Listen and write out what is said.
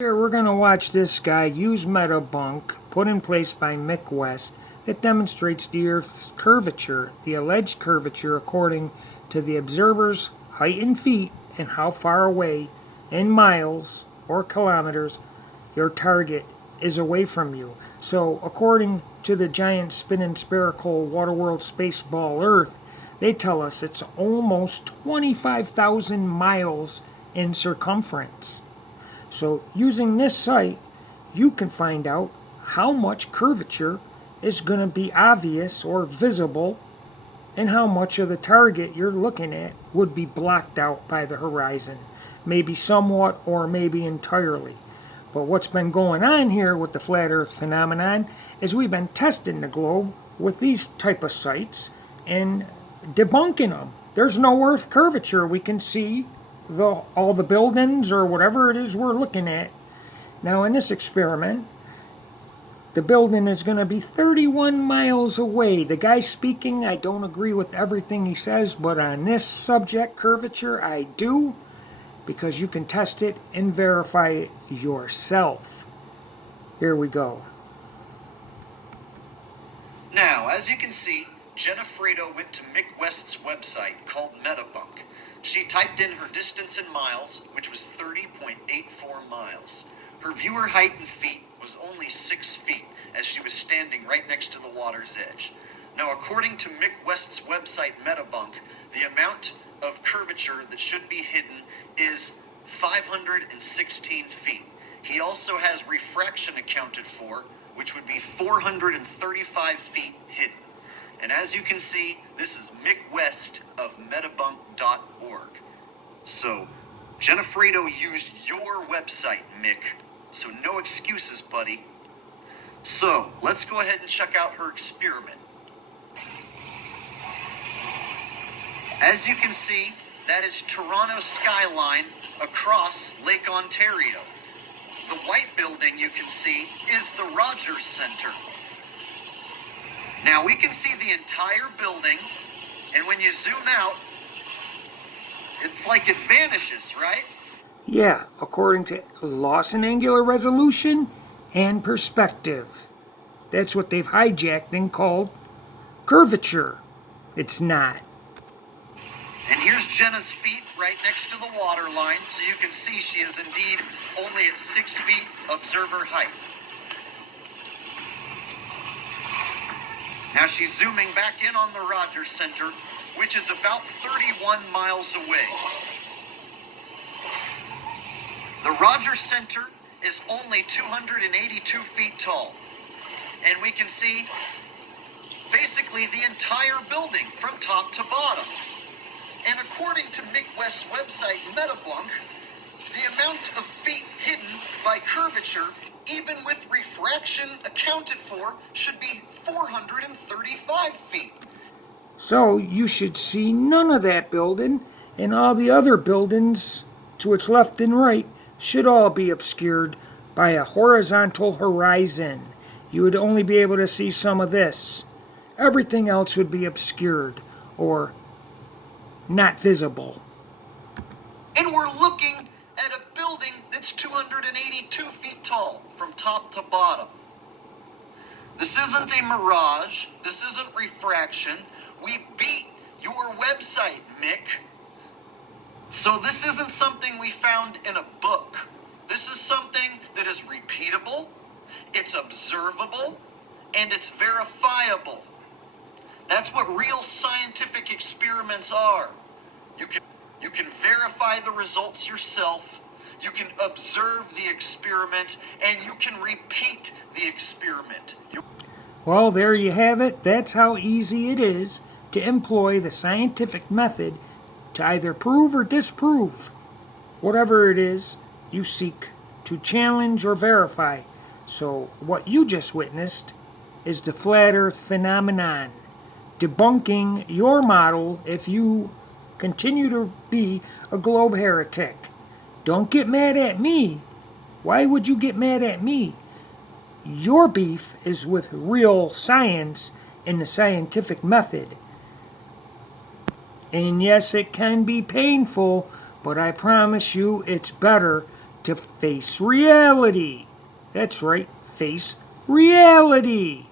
Here we're going to watch this guy use metabunk put in place by Mick West that demonstrates the Earth's curvature, the alleged curvature according to the observer's height in feet and how far away in miles or kilometers your target is away from you. So according to the giant spinning spherical waterworld space ball Earth, they tell us it's almost 25,000 miles in circumference. So using this site, you can find out how much curvature is going to be obvious or visible and how much of the target you're looking at would be blocked out by the horizon. Maybe somewhat or maybe entirely. But what's been going on here with the flat earth phenomenon is we've been testing the globe with these type of sites and debunking them. There's no earth curvature. We can see all the buildings or whatever it is we're looking at. Now in this experiment, the building is going to be 31 miles away. The guy speaking, I don't agree with everything he says, but on this subject, curvature, I do, because you can test it and verify it yourself. Here we go. Now, as you can see, Jenna Fredo went to Mick West's website called Metabunk. She typed in her distance in miles, which was 30.84 miles. Her viewer height in feet was only 6 feet, as she was standing right next to the water's edge. Now, according to Mick West's website Metabunk, the amount of curvature that should be hidden is 516 feet. He also has refraction accounted for, which would be 435 feet hidden. And as you can see, this is Mick West of metabunk.org. So, Jenna Fredo used your website, Mick. So no excuses, buddy. So, let's go ahead and check out her experiment. As you can see, that is Toronto skyline across Lake Ontario. The white building you can see is the Rogers Centre. Now we can see the entire building, and when you zoom out, it's like it vanishes, right? Yeah, according to loss in angular resolution and perspective. That's what they've hijacked and called curvature. It's not. And here's Jenna's feet right next to the water line, so you can see she is indeed only at 6 feet observer height. Now she's zooming back in on the Rogers Centre, which is about 31 miles away. The Rogers Centre is only 282 feet tall, and we can see basically the entire building from top to bottom. And according to Mick West's website, Metabunk, the amount of feet hidden by curvature, even with refraction accounted for, should be 435 feet. So you should see none of that building, and all the other buildings to its left and right should all be obscured by a horizontal horizon. You would only be able to see some of this. Everything else would be obscured or not visible. And we're looking at a building that's 282 feet tall from top to bottom. This isn't a mirage. This isn't refraction. We beat your website, Mick. So this isn't something we found in a book. This is something that is repeatable, it's observable, and it's verifiable. That's what real scientific experiments are. You can verify the results yourself, you can observe the experiment, and you can repeat the experiment. Well, there you have it. That's how easy it is to employ the scientific method to either prove or disprove whatever it is you seek to challenge or verify. So what you just witnessed is the flat earth phenomenon, debunking your model if you continue to be a globe heretic. Don't get mad at me. Why would you get mad at me? Your beef is with real science and the scientific method. And yes, it can be painful, but I promise you it's better to face reality. That's right, face reality.